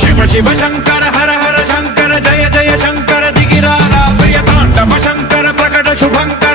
शिव शिव शंकर हर हर शंकर जय जय शंकर दिगिरारा प्रिय तांडव शंकर प्रकट शुभंकर